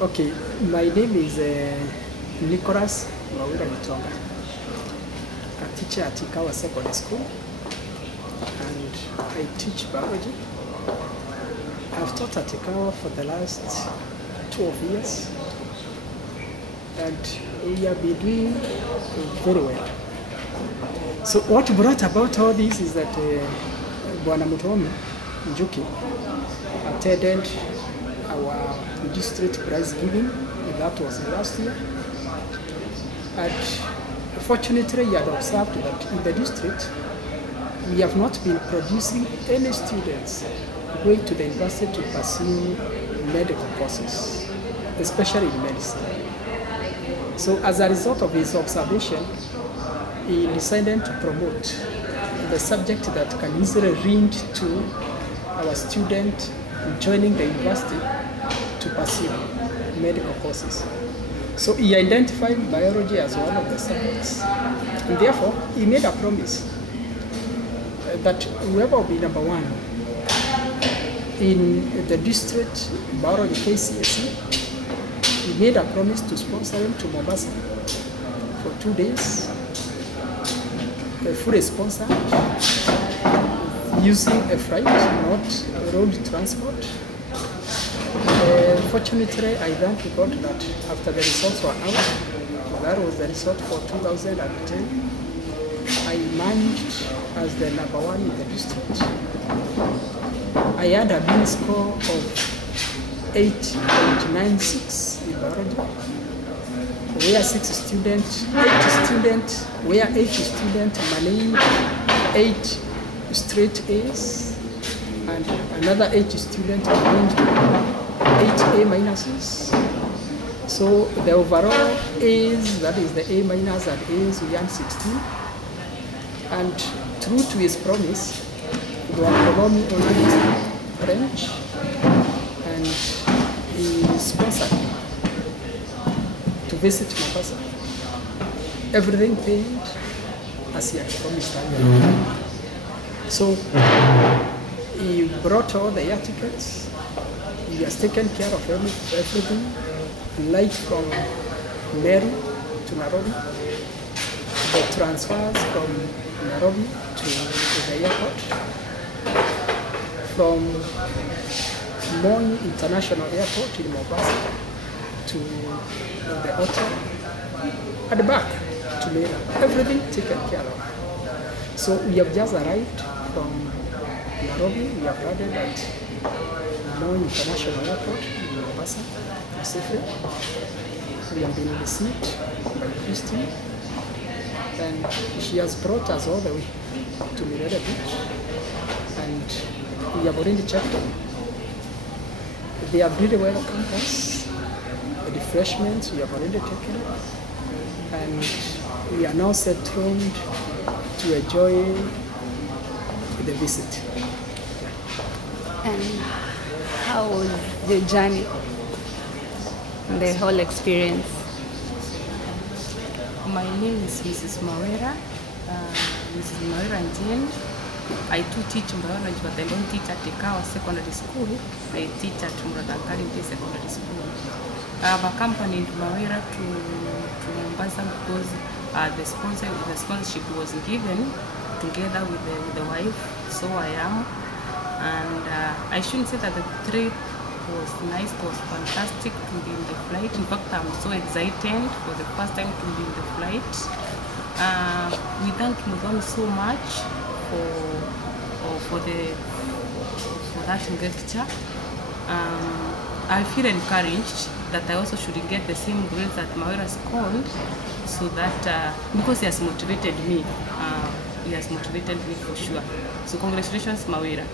Okay, my name is Nicholas Mawira Gitonga, a teacher at Ikawa Secondary School, and I teach biology. I've taught at Ikawa for the last 12 years, and we have been doing very well. So what brought about all this is that Bwana Mutomi Njuki attended our district prize giving. That was last year, and fortunately he had observed that in the district we have not been producing any students going to the university to pursue medical courses, especially in medicine. So as a result of his observation, he decided to promote the subject that can easily lead to our student joining the university to pursue medical courses. So he identified biology as one of the subjects, and therefore he made a promise that whoever will be number one in the district biology KCSE, he made a promise to sponsor him to Mombasa for 2 days, fully sponsored, using a flight, not road transport. Fortunately, I thank God that after the results were out, that was the result for 2010, I managed as the number one in the district. I had a mean score of 8.96 in biology, where 8 students managed 8 straight A's, and another 8 students managed 8 A minuses. So the overall A's, that is the A minus and A's, we earned 16. And true to his promise, Bartholomew honored French, and he sponsored to visit Mombasa. Everything paid as he had promised earlier. So he brought all the air tickets. He has taken care of everything, like from Meru to Nairobi, the transfers from Nairobi to the airport, from Moi International Airport in Mombasa to the hotel, and back to Meru. Everything taken care of. So we have just arrived from Nairobi. We have landed at Moi International Airport in Mombasa safely. We have been received by Christine, and she has brought us all the way to Mirera Beach, and we have already checked in. They have really welcomed us. The refreshments we have already taken, and we are now settled to enjoy the visit. And how was the journey, the whole experience? My name is Mrs. Mawira, Mrs. Mawira Njien. I do teach biology, but I don't teach at Ikawa Secondary School. I teach at Muradankari Secondary School. I have accompanied Mawira to Mombasa because the sponsorship was given together with the wife, so I am. And I shouldn't say that the trip was nice, it was fantastic to be in the flight. In fact, I'm so excited for the first time to be in the flight. We thank Mutomi so much for that lecture. I feel encouraged that I also should get the same grades that Mawira scored, so that because he has motivated me, for sure. So congratulations, Mawira.